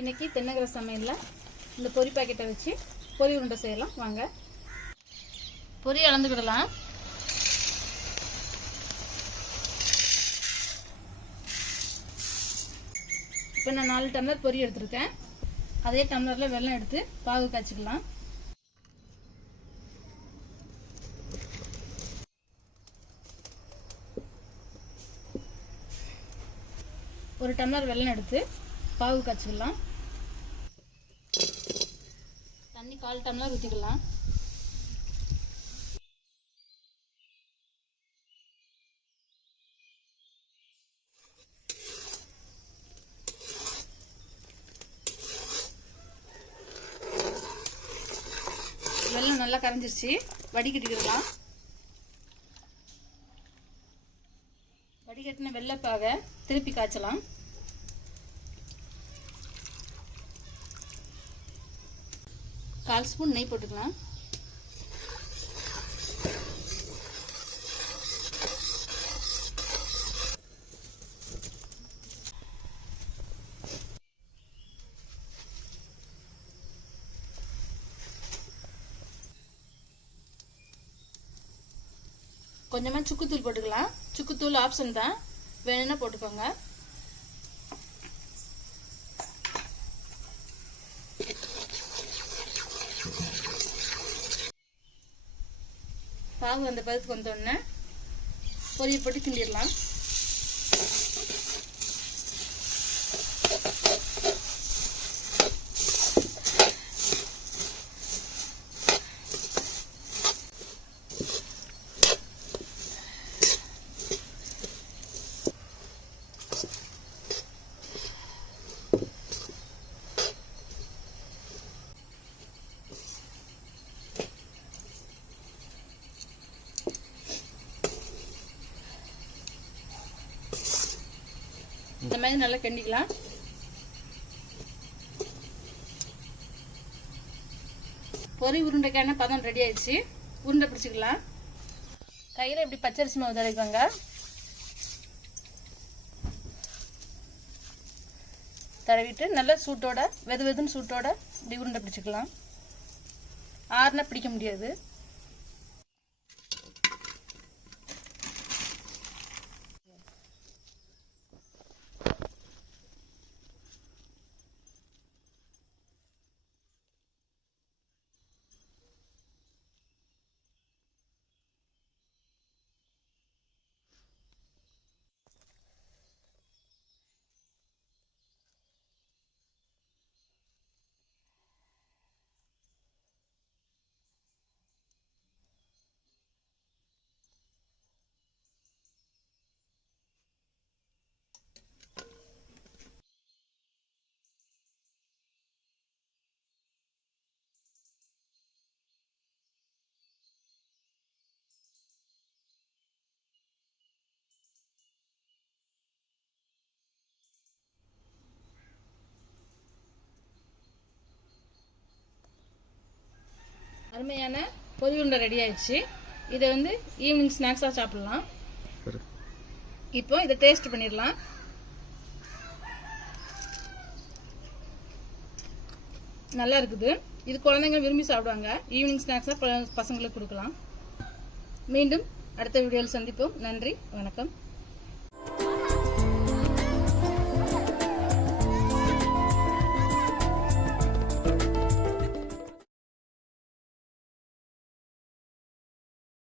இன்னைக்கு தென்னகர சமையல்ல இந்த பொரி பாக்கெட்டை வச்சு பொரி உருண்டை செய்யலாம் வாங்க. பொரி அளந்துக்கிடலாம். இப்போ நான் 4 டம்ளர் பொரி எடுத்துருக்கேன். அதே டம்ளரில் வெல்லம் எடுத்து பாகு காய்ச்சிக்கலாம். ஒரு டம்ளர் வெல்லம் எடுத்து பாகு காய்ச்சிக்கலாம். தண்ணி 1/4 டம்ளர் ஊற்றிக்கலாம். வெல்லம் நல்லா கரைஞ்சிருச்சு, வடிகட்டிக்கலாம். வடிகட்டின வெள்ளைப்பாகை திருப்பி காய்ச்சலாம். கால் ஸ்பூன் நெய் போட்டுக்கலாம். கொஞ்சமா சுக்குத்தூள் போட்டுக்கலாம். சுக்குத்தூள் ஆப்ஷன் தான், வேணும்னா போட்டுக்கோங்க. பாகு அந்த பதத்துக்கு வந்தோடனே பொரியை போட்டு கிண்டிடலாம். இந்த மாதிரி நல்லா கிண்டிக்கலாம். பொரி உருண்டைக்கான பதம் ரெடி ஆயிடுச்சு. உருண்டை பிடிச்சிக்கலாம். கையில் இப்படி பச்சரிசி மாவு தடவிக்கோங்க. தடவிட்டு நல்லா சூட்டோட வெதுன்னு சூட்டோட இப்படி உருண்டை பிடிச்சிக்கலாம். ஆறுனா பிடிக்க முடியாது. அருமையான பொரி உருண்டை ரெடி ஆயிடுச்சு. இதை ஈவினிங் ஸ்நாக்ஸாக சாப்பிடலாம். இப்போ இதை டேஸ்ட் பண்ணிடலாம். நல்லா இருக்குது. இது குழந்தைங்க விரும்பி சாப்பிடுவாங்க. ஈவினிங் ஸ்நாக்ஸாக பசங்களுக்கு கொடுக்கலாம். மீண்டும் அடுத்த வீடியோவில் சந்திப்போம். நன்றி, வணக்கம்.